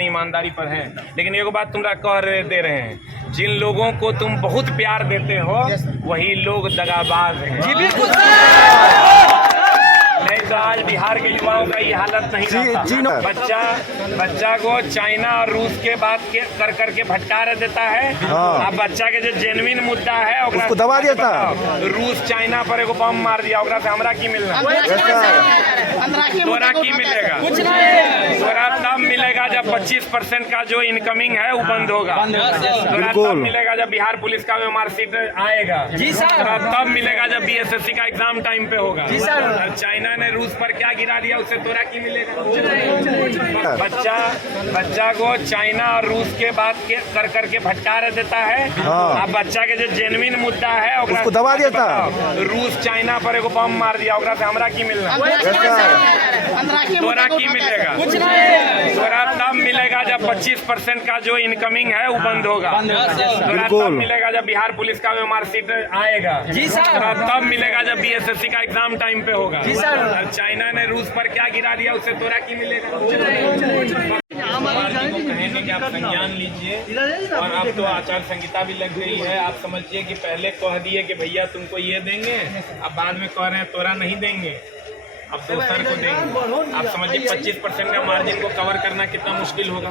अपनी ईमानदारी पर हैं। लेकिन एक बात तुम कह दे रहे हैं, जिन लोगों को तुम बहुत प्यार देते हो वही लोग दगाबाज हैं। जी बिल्कुल, नहीं तो आज बिहार के युवाओं का ये हालत नहीं रहता। बच्चा को चाइना और रूस के बात कर करके भटका देता है। अब बच्चा के जो जेन्युइन मुद्दा है उसको दबा देता। रूस चाइना पर एगो बम मार दिया, ओकरा से हमरा की मिलना, तोरा की मिलेगा? कुछ नहीं। तोरा तब मिलेगा जब 25% का जो इनकमिंग है वो बंद होगा। तोरा तब मिलेगा जब बिहार पुलिस का मार्कशीट आएगा। जी सर। तब मिलेगा जब BSSC का एग्जाम टाइम पे होगा। जी सर। चाइना ने रूस पर क्या गिरा दिया, उससे तोरा की मिलेगा? बच्चा को चाइना और रूस के बात कर करके भटका देता है। अब बच्चा के जो जेन्युइन मुद्दा है उसको दबा देता। रूस चाइना पर एगो बम मार दिया, ओकरा से हमरा की मिलना, तोरा की मिलेगा? कुछ नहीं। तोरा तब मिलेगा जब 25% का जो इनकमिंग है वो बंद होगा। तोरा तब मिलेगा जब बिहार पुलिस का मार्कशीट आएगा। जी सर। तब मिलेगा जब BSSC का एग्जाम टाइम पे होगा। जी सर। चाइना ने रूस पर क्या गिरा दिया, उससे तोरा की मिलेगा? कहेंगे कि आप संज्ञान लीजिए। और अब तो आचार संहिता भी लग गई है। आप समझिए कि पहले कह दिए कि भैया तुमको ये देंगे, अब बाद में कह रहे हैं तोरा नहीं देंगे, अब दोसर को देंगे। आप समझिए 25% का मार्जिन को कवर करना कितना मुश्किल होगा।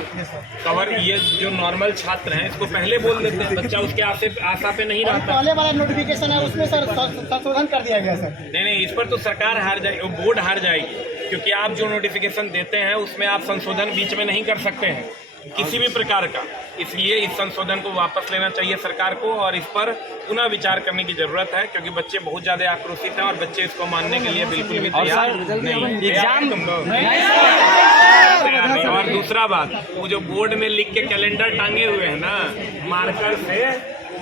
कवर ये जो नॉर्मल छात्र हैं इसको पहले बोल देते हैं, बच्चा उसके आशा पे नहीं रहता। पहले वाला नोटिफिकेशन है उसमें सर संशोधन कर दिया गया सर। नहीं, इस पर तो सरकार हार जाएगी, बोर्ड हार जाएगी, क्योंकि आप जो नोटिफिकेशन देते हैं उसमें आप संशोधन बीच में नहीं कर सकते हैं किसी भी प्रकार का। इसलिए इस संशोधन को वापस लेना चाहिए सरकार को और इस पर पुनः विचार करने की जरूरत है, क्योंकि बच्चे बहुत ज्यादा आक्रोशित हैं और बच्चे इसको मानने के लिए बिल्कुल भी तैयार नहीं। एग्जाम तुम लोग। और दूसरा बात, वो जो बोर्ड में लिख के कैलेंडर टांगे हुए हैं ना मार्कर से,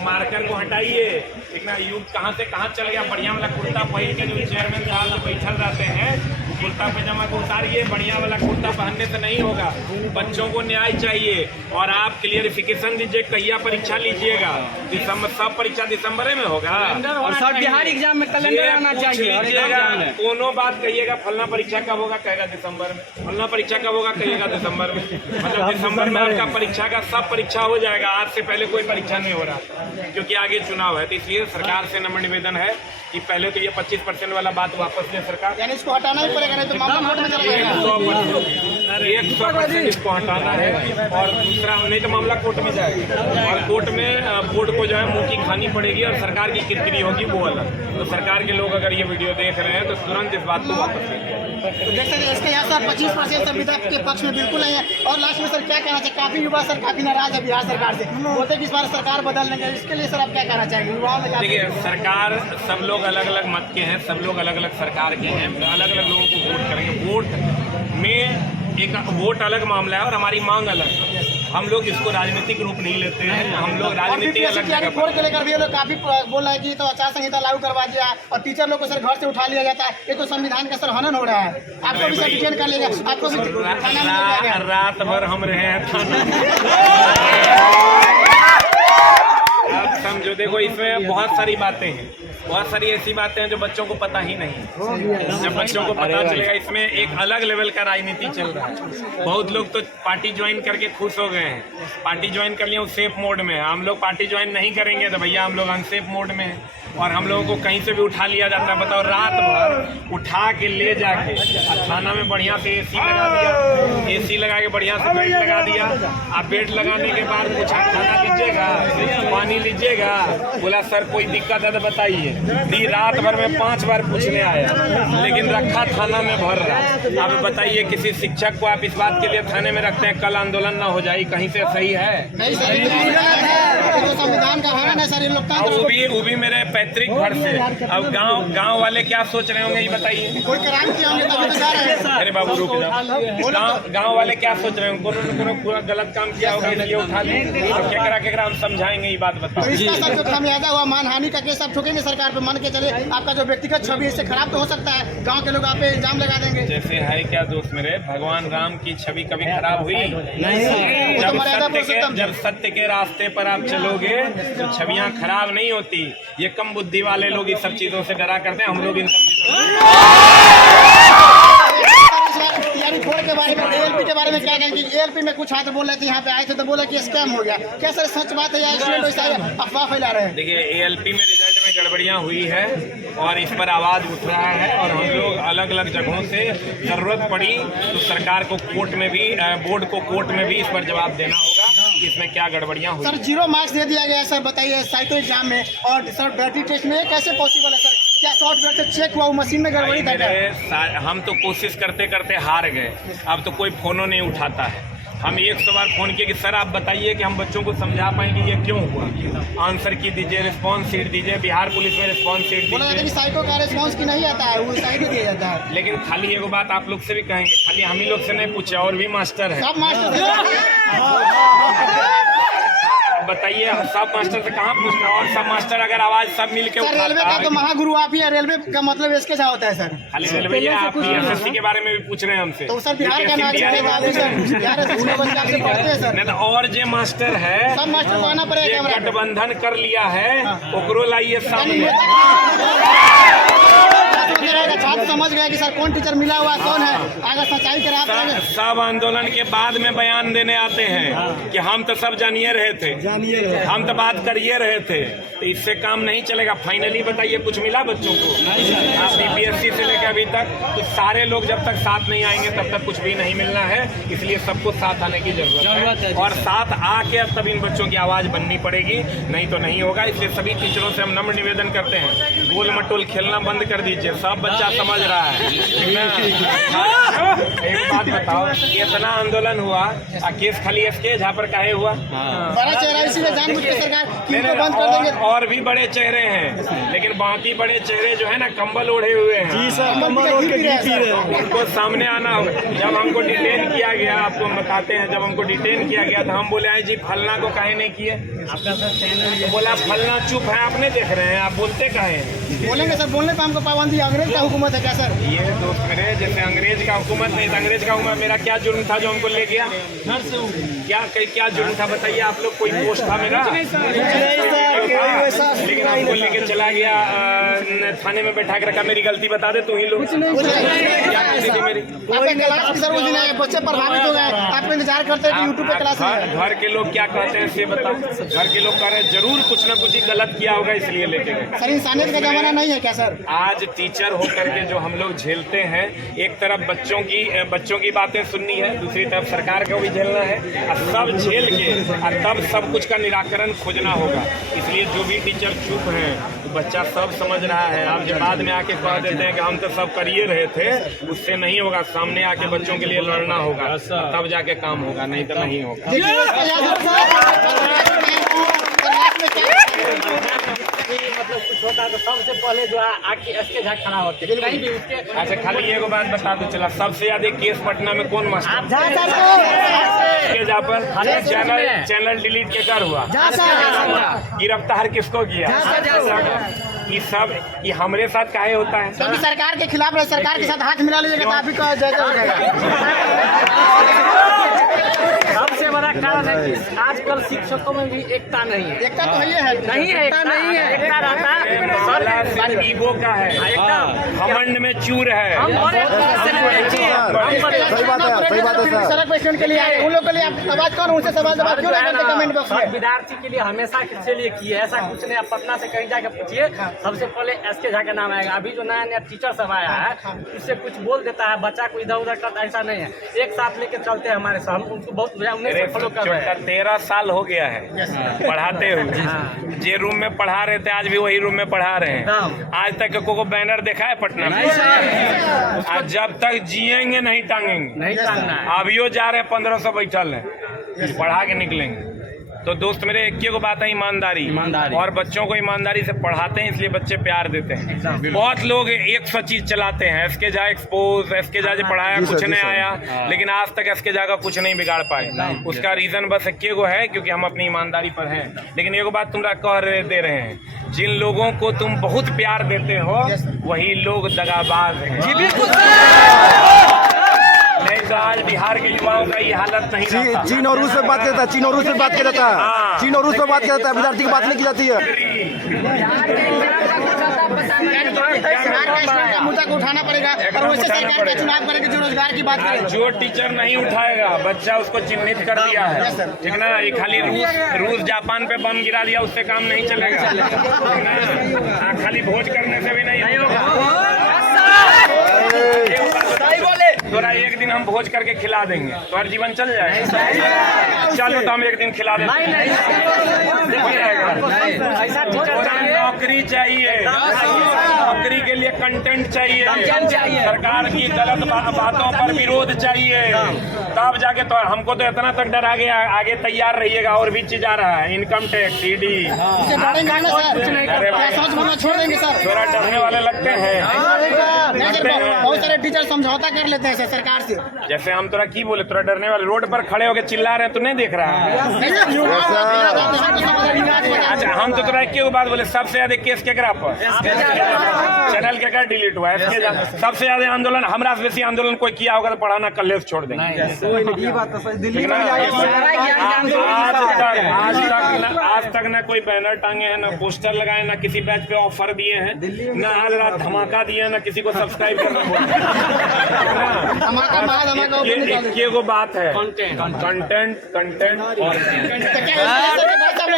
मार्कर को हटाइए। देखना युग कहाँ से कहाँ चल गया। बढ़िया वाला कुर्ता पहन के जो चेयरमैन साहब बैठल रहते हैं, कुर्ता पैजामा को उतारिए, बढ़िया वाला कुर्ता पहनने से नहीं होगा। बच्चों को न्याय चाहिए और आप क्लियरिफिकेशन दीजिए, कहिया परीक्षा लीजिएगा। दिसंबर, सब परीक्षा दिसंबर में होगा और सब बिहार एग्जाम में कैलेंडर आना चाहिए। कोनो बात कहिएगा, फलना परीक्षा कब होगा, कहेगा दिसंबर में। फलना परीक्षा कब होगा, कहिएगा दिसंबर में। मतलब दिसंबर में आपका परीक्षा का सब परीक्षा हो जाएगा। आज से पहले कोई परीक्षा नहीं हो रहा, क्योंकि आगे चुनाव है। तो इसलिए सरकार से नम्र निवेदन है कि पहले तो ये 25% वाला बात वापस ले सरकार, यानी इसको हटाना ही पड़ेगा, नहीं तो मामला कोर्ट में चला जाएगा। 100% इसको हटाना है और दूसरा नहीं तो मामला कोर्ट में जाएगा और कोर्ट में बोर्ड को जो है मुंह की खानी पड़ेगी और सरकार की किरकिरी होगी वो अलग। तो सरकार के लोग अगर ये वीडियो देख रहे हैं तो तुरंत इस बात को वापस लेंगे। तो देख सकते हैं इसके यहाँ सर 25% संविदा के पक्ष में बिल्कुल नहीं है। और लास्ट में सर क्या कहना चाहिए, काफी युवा सर काफी नाराज है बिहार सरकार से, बोलते कि इस बार सरकार बदल देंगे। इसके लिए सर आप क्या कहना चाहेंगे युवाओं में? देखिए, सरकार सब लोग अलग अलग मत के हैं, सब लोग अलग अलग सरकार के हैं, अलग अलग लोगों को वोट करेंगे। वोट में एक वोट अलग मामला है और हमारी मांग अलग है। हम लोग इसको राजनीतिक रूप नहीं लेते हैं, हम लोग राजनीति अलग जगह पर को लेकर भी लोग काफी बोल रहे हैं कि तो आचार संहिता लागू करवा दिया और टीचर लोग को सर घर से उठा लिया जाता है। ये तो संविधान का सर हनन हो रहा है। आपको भी सर डिटेन कर लिया, आपको भी थाना में ले गया। रात भर हम रहे हैं थाना। आप समझो, देखो इसमें बहुत सारी बातें हैं, बहुत सारी ऐसी बातें हैं जो बच्चों को पता ही नहीं। जब बच्चों को पता चलेगा, इसमें एक अलग लेवल का राजनीति चल रहा है। बहुत लोग तो पार्टी ज्वाइन करके खुश हो गए हैं, पार्टी ज्वाइन कर लिया, वो सेफ मोड में है। हम लोग पार्टी ज्वाइन नहीं करेंगे तो भैया हम लोग अनसेफ मोड में हैं और हम लोगों को कहीं से भी उठा लिया जाता है। बताओ, रात भर उठा के ले जाके थाना में बढ़िया से AC लगा दिया, AC लगा के बढ़िया से बेड लगा दिया। आप बेड लगाने के बाद पूछा खाना लीजिएगा, पानी लीजिएगा, बोला सर कोई दिक्कत है तो बताइए। दी रात भर में 5 बार पूछने आया, लेकिन रखा थाना में भर रहा। आप बताइए, किसी शिक्षक को आप इस बात के लिए थाने में रखते हैं कल आंदोलन ना हो जाए, कहीं से सही है? नहीं सर, संविधान का हनन है सर। ये लोग वो भी मेरे पैतृक घर से। अब गांव वाले क्या सोच रहे होंगे ये बताइए। कोई क्राइम किया होंगे तभी तो जा रहे हैं। अरे बाबू रुक जाओ, गांव वाले क्या सोच रहे होंगे, उन्होंने पूरा गलत काम किया होगा इसलिए उठा लें। केकरा हम समझाएंगे ये बात बताओ। तो इसका सर जो खामियाजा हुआ, मानहानि का केस आप ठोकेंगे सरकार पे, मान के चले आपका जो व्यक्तिगत छवि इससे खराब तो हो सकता है। गाँव के लोग आप पे इल्जाम लगा देंगे। जैसे है क्या दोस्त मेरे, भगवान राम की छवि कभी खराब हुई नहीं। जब सत्य के रास्ते पर आप चलोगे तो छवियां खराब नहीं होती। ये कम बुद्धि वाले लोग इस सब चीजों से डरा करते हैं, हम लोग इन सब चीजों फोड़ के बारे में, ALP के बारे में क्या कहेंगे? ALP में कुछ हाथ बोल रहे थे, यहाँ पे आए थे तो बोला कि स्कैम हो गया, क्या सर सच बात है या स्टूडेंट वैसा अफवाह फैला रहे हैं? देखिए, ALP में रिजल्ट में गड़बड़ियाँ हुई है और इस पर आवाज़ उठ रहा है और हम लोग अलग अलग जगहों से ज़रूरत पड़ी तो सरकार को कोर्ट में भी, बोर्ड को कोर्ट में भी इस पर जवाब देना होगा कि इसमें क्या गड़बड़ियाँ हुई। सर 0 मार्क्स दे दिया गया है सर, बताइए साइटो एग्जाम में और सर बैटरी टेस्ट में कैसे पॉसिबल है सर? क्या सॉफ्टवेयर से चेक हुआ, वो मशीन में गड़बड़ी था क्या? हम तो कोशिश करते करते हार गए, अब तो कोई फ़ोनों नहीं उठाता है। हम 100 बार फ़ोन किए कि सर आप बताइए कि हम बच्चों को समझा पाएंगे ये क्यों हुआ, आंसर की दीजिए, रिस्पांस शीट दीजिए। बिहार पुलिस में रिस्पांस शीट बोला जाता है कि दीजिए, साइको का रिस्पांस की नहीं आता है, वो साइड में दिया जाता है। लेकिन खाली एगो बात आप लोग से भी कहेंगे, खाली हम ही लोग से नहीं पूछे, और भी मास्टर है। सब मास्टर बताइए, सब मास्टर से कहाँ पूछना, और सब मास्टर अगर आवाज़ सब मिल के सर रेलवे का तो महागुरु आप ही है, रेलवे का मतलब इसके साथ होता है सर। खाली रेलवे या आप SSC के बारे में भी पूछ रहे हैं हमसे, तो सर बिहार का नाच है, बिहार SSC का बच्चे आपसे पढ़ते हैं सर। नहीं तो और जे मास्टर है, सब मास्टर को आना पड़ेगा जे कैमरा पे। गठबंधन कर लिया है ओकरो लाइए सामने। छात्र समझ गए कि सर कौन टीचर मिला हुआ है, कौन है, अगर सच्चाई करे आप सब आंदोलन के बाद में बयान देने आते हैं कि हम तो सब जानिए रहे थे, हम तो बात करिए रहे थे, तो इससे काम नहीं चलेगा। फाइनली बताइए कुछ मिला बच्चों को? आप BPSC से लेकर अभी तक तो सारे लोग जब तक साथ नहीं आएंगे तब तक कुछ भी नहीं मिलना है, इसलिए सबको साथ आने की जरूरत है और साथ आके अब तब इन बच्चों की आवाज़ बननी पड़ेगी, नहीं तो नहीं होगा। इसलिए सभी टीचरों से हम नम्र निवेदन करते हैं, गोल मटोल खेलना बंद कर दीजिए, सब बच्चा समझ रहा है। एक बात बताओ, ये इतना आंदोलन हुआ, केस खाली SK झा पर काहे हुआ? बड़ा चेहरा इसीलिए जानबूझ के सरकार किनको बंद कर देंगे। और भी बड़े चेहरे हैं, लेकिन बाकी बड़े चेहरे जो है ना कंबल ओढ़े हुए हैं, जी सर, कंबल ओढ़ के पी रहे हैं। उनको सामने आना होगा। जब हमको डिटेन किया गया, आपको हम बताते हैं, जब हमको डिटेन किया गया तो हम बोले हैं जी फलना को काहे नहीं किए? आपका सर चैनल तो बोला फलना चुप है, आप नहीं देख रहे हैं, आप बोलते काहे हैं? बोलेंगे सर, बोलने पे हमको पाबंदी, अंग्रेज का हुकूमत है क्या सर? ये दोस्त मेरे, जैसे अंग्रेज का हुकूमत नहीं था, अंग्रेज का हुकूमत, मेरा क्या जुर्म था जो हमको ले गया? क्या जुर्म था बताइए आप लोग? कोई पोस्ट था मेरा? लेकिन हमको लेके चला गया, थाने में बैठा के रखा, मेरी गलती बता दे तू ही लोग। क्या गलती थी मेरी? आपके क्लास की सर उस दिन बच्चे प्रभावित हो गए, आप इंतजार करते हैं कि यूट्यूब पे क्लास है। घर के लोग क्या कहते हैं से बताओ? घर के लोग कह रहे हैं जरूर कुछ ना कुछ ही गलत किया होगा इसलिए लेके गए। सर इंसानियत का जमाना नहीं है क्या सर? आज टीचर होकर के जो हम लोग झेलते हैं, एक तरफ बच्चों की बातें सुननी है, दूसरी तरफ सरकार को भी झेलना है, और सब झेल के और तब सब कुछ का निराकरण खोजना होगा। इसलिए जो भी टीचर चुप हैं तो बच्चा सब समझ रहा है। आप जब बाद में आके कह देते हैं कि हम तो सब करिए रहे थे, उससे नहीं होगा, सामने आके बच्चों के लिए लड़ना होगा, तब जाके काम होगा, नहीं तो नहीं होगा। मतलब कुछ होता तो सबसे पहले जो है आके SK झा खड़ा होते हैं, कहीं भी उसके। अच्छा खाली एगो बात बता दो, चला सबसे ज्यादा केस पटना में कौन मास्टर? जहाँ पर चैनल डिलीट के कर हुआ, गिरफ्तार किसको किया? ये हमारे साथ काहे होता है? क्योंकि सरकार के खिलाफ रहे, सरकार के साथ हाथ मिला लीजिएगा तो आप भी का जय हो जाएगा। सबसे बड़ा कारण है कि आजकल शिक्षकों में भी एकता नहीं है। एकता तो है, नहीं है, एकता नहीं है। एकता रहता है ईगो का है, घमंड में चूर है। सड़क पे स्टूडेंट के लिए आए, उन लोग के लिए आप आवाज कौन, उनसे सवाल जवाब क्यों नहीं करते कमेंट बॉक्स में? विद्यार्थी के लिए हमेशा किससे लिए किए, ऐसा कुछ नहीं। आप पटना से कहीं जाके पूछिए, सबसे पहले SK झा का नाम आएगा। अभी जो नया टीचर सब आया है, उससे कुछ बोल देता है, बच्चा को इधर उधर करता, ऐसा नहीं है। एक साथ लेके चलते हैं हमारे साथ, हम उनको बहुत फॉलो कर रहे हैं। 13 साल हो गया है पढ़ाते हुए, जे रूम में पढ़ा रहे थे आज भी वही रूम में पढ़ा रहे हैं। आज तक को बैनर देखा है पटना में? आज जब तक जिएंगे नहीं टांगेंगे, नहीं टांगना है। अभियो जा रहे 1500 बैठल है, पढ़ा के निकलेंगे। तो दोस्त मेरे एक ही को बात है, ईमानदारी। और बच्चों को ईमानदारी से पढ़ाते हैं, इसलिए बच्चे प्यार देते हैं। बहुत लोग 100 चीज चलाते हैं, SK Jha expose, SK Jha जो पढ़ाया कुछ नहीं आया, लेकिन आज तक SK झा का कुछ नहीं बिगाड़ पाए। उसका रीजन बस एक को है, क्योंकि हम अपनी ईमानदारी पर हैं। लेकिन एक बात तुमरा दे रहे हैं, जिन लोगों को तुम बहुत प्यार देते हो वही लोग दगाबाज हैं। जी बिल्कुल, नहीं तो आज बिहार के युवाओं का ये हालत नहीं रहता। चीन और रूस पे बात करता है, चीन और रूस पे बात करता है, चीन और रूस पे बात करता है, विद्यार्थी की बात नहीं की जाती है। सरकार का स्टूडेंट का मुद्दा को उठाना पड़ेगा और वैसे सरकार का चुनाव करेगी जो रोजगार की बात करे। जो टीचर नहीं उठाएगा, बच्चा उसको चिन्हित कर दिया है, ठीक ना। ये खाली रूस जापान पे बम गिरा दिया उससे काम नहीं चलेगा, ठीक ना। खाली भोज करने से भी नहीं होगा। तोरा एक दिन हम भोज करके खिला देंगे तो हर जीवन चल जाएगा। चलो तो हम एक दिन खिला देंगे, ऐसा टीचर चाहिए, नौकरी चाहिए, नौकरी के लिए कंटेंट चाहिए, सरकार की गलत बातों पर विरोध चाहिए, तब जाके। तो हमको तो इतना तक डरा गया, आगे तैयार रहिएगा और भी चीज आ रहा है, इनकम टैक्स, ईडी। छोड़ देंगे सर, थोड़ा डरने वाले लगते हैं। बहुत सारे टीचर समझौता कर लेते हैं सरकार से। जैसे हम तोरा की बोले, तोरा डरने वाले रोड पर खड़े होके चिल्ला रहे हैं, तू नहीं देख रहा है। अच्छा, हम तो तोरा एक बात बोले, सबसे ज्यादा केस केकरा पर, चैनल केकरा डिलीट हुआ है, सबसे ज्यादा आंदोलन हमरा से बेसी आंदोलन कोई किया होगा तो पढ़ाना कल्ले से छोड़ देंगे। आज तक ना कोई बैनर टांगे हैं, ना पोस्टर लगाए, ना किसी बैच पे ऑफर दिए हैं, ना आज रात धमाका दिए, ना किसी को सब्सक्राइब करना बोला। एक बात है, कंटेंट और